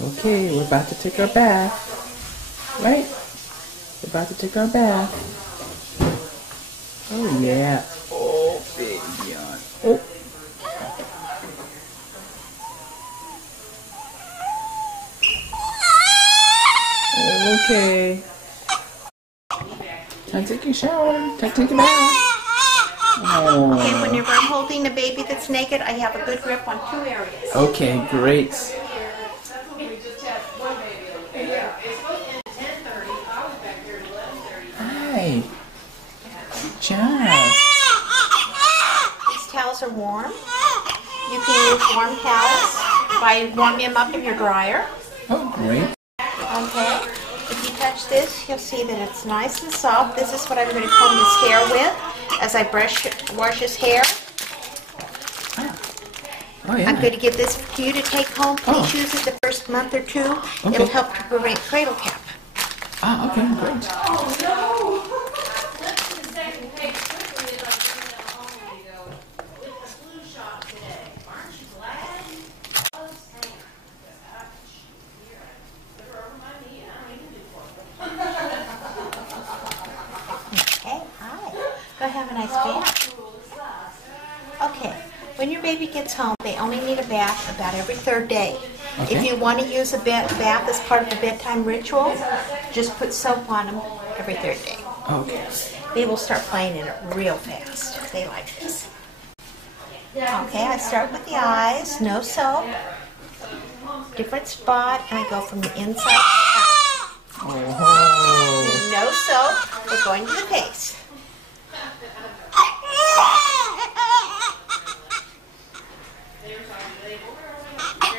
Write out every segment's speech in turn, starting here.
Okay, we're about to take our bath. Right? We're about to take our bath. Oh yeah. Oh, big yawn. Oh. Okay. Time to take your shower. Time to take a bath. Oh. Okay, whenever I'm holding a baby that's naked, I have a good grip on 2 areas. Okay, great. Hi. Good job. These towels are warm. You can use warm towels by warming them up in your dryer. Oh, great. Okay. If you touch this, you'll see that it's nice and soft. This is what I'm going to comb his hair with as I wash his hair. Oh, yeah. I'm going to give this to you to take home. Please use it the first month or 2. Okay. It'll help to prevent cradle cap. Ah, okay, great. Okay, hi. Go have a nice bath. Okay, when your baby gets home, they only need a bath about every 3rd day. Okay. If you want to use a bath as part of the bedtime ritual, just put soap on them every 3rd day. Okay. They will start playing in it real fast. They like this. Okay, I start with the eyes, no soap, different spot, and I go from the inside out. Oh. No soap, we're going to the face.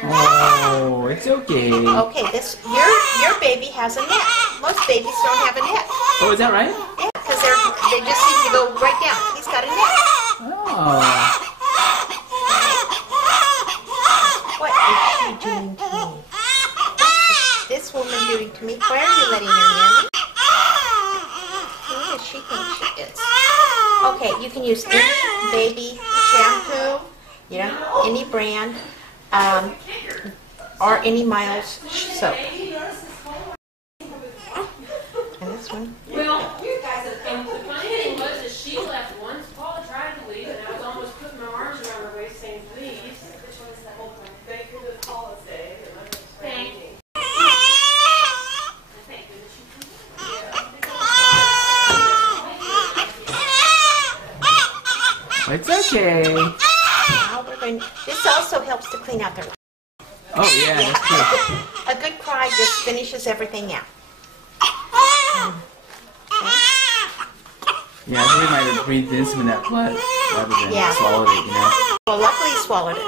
Oh, it's okay. Okay, your baby has a neck. Most babies don't have a neck. Oh, is that right? Yeah, because they just seem to go right down. He's got a neck. Oh. What is she doing to me? What is this woman doing to me? Where are you letting her near me? Who does she think she is? Okay, you can use any baby shampoo, any brand, or any Miles soap. And this one. Well, you guys have come. The funny thing was that she left once. Paula tried to leave, and I was almost putting my arms around her waist saying, please. Which one is that whole thing? Thank you to Paula's day. Thank you. It's okay. Now we're going. This also helps to clean out their. Oh, yeah, that's good. A good cry just finishes everything out. Yeah, I think we might have breathed in some of that blood rather than Yeah. swallowed it, you know? Well, luckily he swallowed it.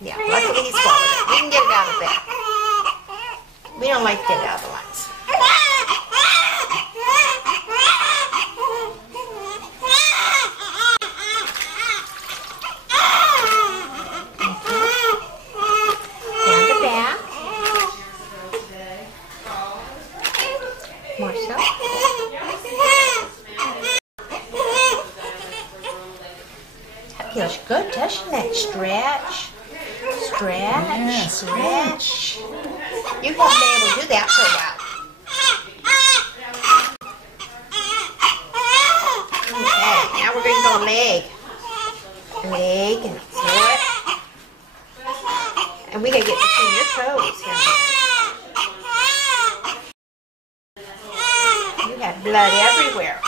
Yeah, luckily he swallowed it. We can get it out of there. We don't like to get it out of the lungs. Down the back. More so. That feels good, doesn't it? Stretch. Stretch. Yeah, Stretch. You haven't been able to do that for a while. Okay, now we're going to go leg. Leg and foot. And we got to get between your toes here. You have blood everywhere.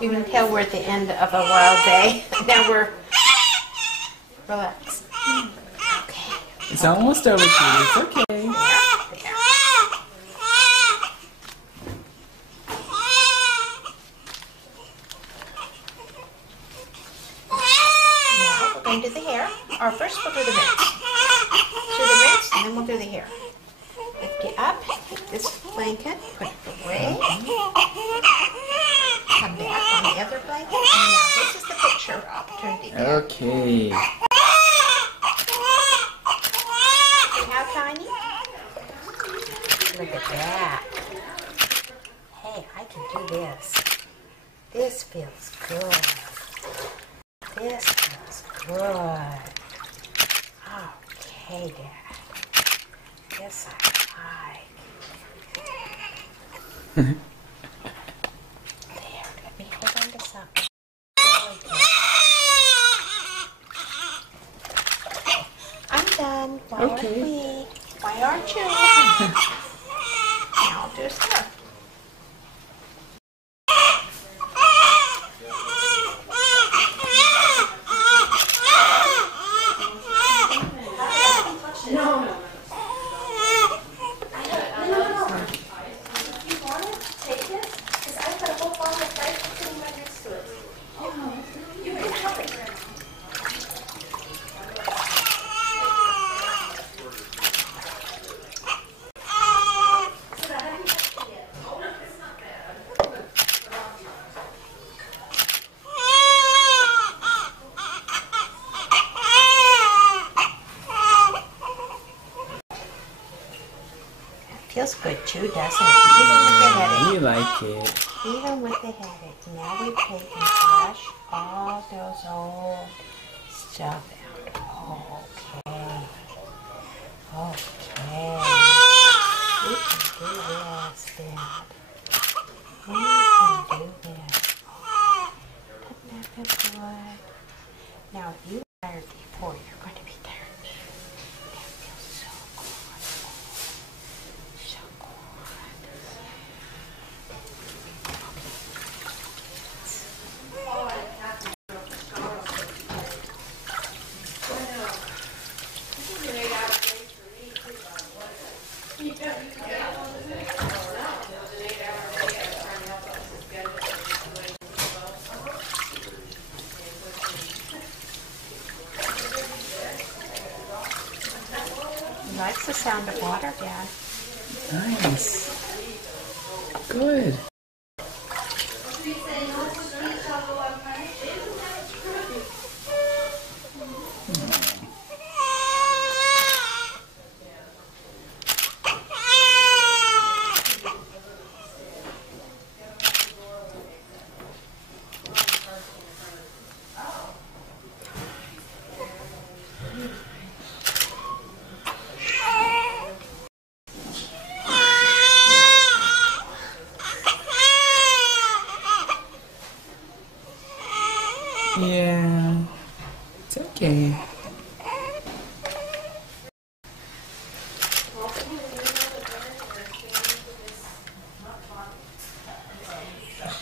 You can tell we're at the end of a wild day. Now we're relaxed. Okay. It's almost over, Judy. It's okay. There. Now we're going to do the hair. Or first we'll do the rinse. Do the rinse and then we'll do the hair. Lift it up. Take this blanket, put it away. Come back on the other blanket. And now this is the picture opportunity. Okay. See how tiny? Look at that. Hey, I can do this. This feels good. This feels good. Okay, Dad. This I like. There, let me hold on to something. Really good. I'm done. Why aren't Okay. we? Why aren't you? Now I'll do stuff. Feels good too, doesn't it? Even with the headache. We like it. Even with the headache. Now we take and brush all those old stuff out. Okay. Okay. We can do this, Dad. We can do this. Doesn't that feel good? Now, if you were tired before, you're going to be tired. That feels so good. So good. He likes the sound of water, Dad. Nice. Good. Yeah. It's okay.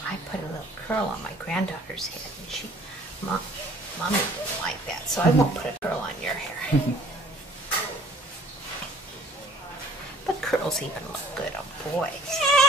I put a little curl on my granddaughter's head, and Mommy didn't like that, so I won't put a curl on your hair. But curls even look good on boys.